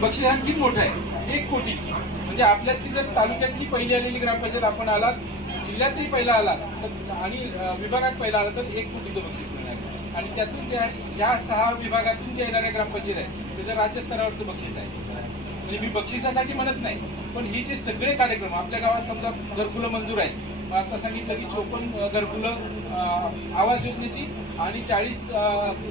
बक्षीस आणखी मोठं आहे. एक कोटी. म्हणजे आपल्यातली जर तालुक्यातली पहिली आलेली ग्रामपंचायत आपण आलात जिल्ह्यातही पहिला आलात तर आणि विभागात पहिला आला तर एक कोटीचं बक्षीस मिळणार आहे. आणि त्यातून त्या या सहा विभागातून जे येणाऱ्या ग्रामपंचायत आहे त्याचं राज्यस्तरावरचं बक्षीस आहे. म्हणजे मी बक्षिसासाठी म्हणत नाही पण हे जे सगळे कार्यक्रम आपल्या गावात समजा घरकुलं मंजूर आहेत. मग आता सांगितलं की चोपन्न घरकुलं आवास योजनेची आणि चाळीस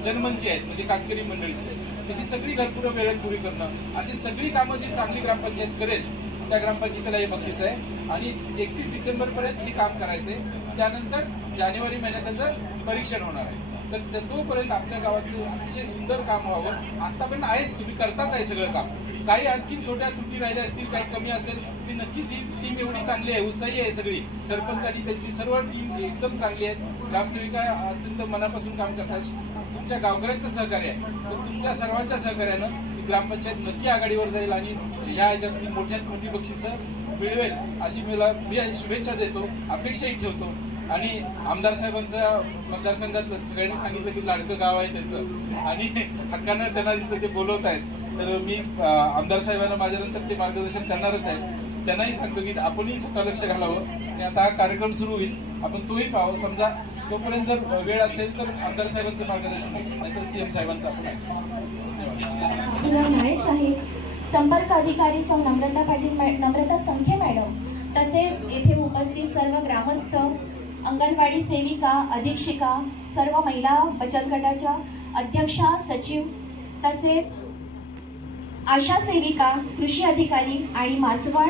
जनमनची आहेत म्हणजे कातकरी मंडळीची. आहेत तर ही सगळी घरपुरं वेळेत पुरी करणं. अशी सगळी कामं जी चांगली ग्रामपंचायत करेल त्या ग्रामपंचायतीला हे बक्षीस आहे. आणि एकतीस डिसेंबर पर्यंत हे काम करायचंय. त्यानंतर जानेवारी महिन्यात त्याचं परीक्षण होणार आहे. तर तोपर्यंत आपल्या गावाचं अतिशय सुंदर काम व्हावं. आतापर्यंत आहेच तुम्ही करताच आहे सगळं काम. काही आणखी थोड्या त्रुटी राहिल्या असतील काही कमी असेल ती नक्कीच ही टीम एवढी चांगली आहे उत्साही आहे सगळी. सरपंच आणि त्यांची सर्व टीम एकदम चांगली आहे ग्रामसेविका अत्यंत मनापासून काम करतात. तुमच्या गावकऱ्यांचं सहकार्य आहे. तर तुमच्या सर्वांच्या सहकार्यानं ग्रामपंचायत नक्की आघाडीवर जाईल आणि या ह्याच्यात मोठ्यात मोठी बक्षिसं मिळवेल अशी मला मी शुभेच्छा देतो अपेक्षाही ठेवतो. आणि आमदार साहेबांचं मतदारसंघातलं सगळ्यांनी सांगितलं की लाडकं गाव आहे त्यांचं. आणि हक्कानं त्यांना तिथं ते बोलवत आहेत. तर मी आमदार साहेबांना माझ्यानंतर ते मार्गदर्शन करणारच आहे. त्यांनाही सांगतो की आपणही स्वतः लक्ष घालावं आणि आता हा कार्यक्रम सुरू होईल. आपण तोही पाहावं. समजा तोपर्यंत जर वेळ असेल तर आमदार साहेबांचं मार्गदर्शन नाहीतर सीएम साहेबांचं आपण आहे संपर्क अधिकारी सौ नम्रता पाटील नम्रता संखे मॅडम तसेच येथे उपस्थित सर्व ग्रामस्थ अंगणवाडी सेविका अधीक्षिका सर्व महिला बचत गटाच्या अध्यक्षा सचिव तसेच आशा सेविका कृषी अधिकारी आणि मासवण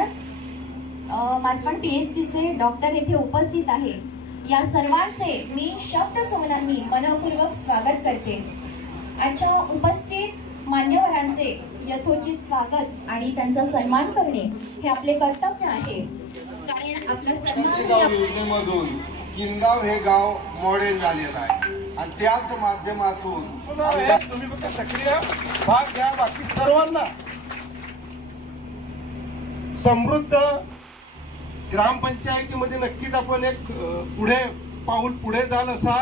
अ, मासवण पी एस सीचे डॉक्टर येथे उपस्थित आहे. या सर्वांचे मी शब्द सुमनांनी मनपूर्वक स्वागत करते. आजच्या उपस्थित मान्यवरांचे यथोचित स्वागत आणि त्यांचा सन्मान करणे हे आपले कर्तव्य आहे. कारण आपला सन्मान किनगाव हे गाव मॉडेल झालेलं आहे. आणि त्याच माध्यमातून हो तुम्ही फक्त सक्रिय भाग घ्या बाकी सर्वांना. समृद्ध ग्रामपंचायतीमध्ये नक्कीच आपण एक पुढे पाऊल पुढे जाल असा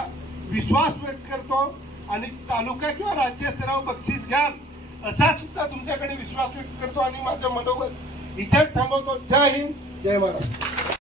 विश्वास व्यक्त करतो. आणि तालुका किंवा राज्यस्तरावर बक्षीस घ्याल असा सुद्धा तुमच्याकडे विश्वास व्यक्त करतो आणि माझं मनोगत इथेच थांबवतो. जय हिंद जय महाराष्ट्र.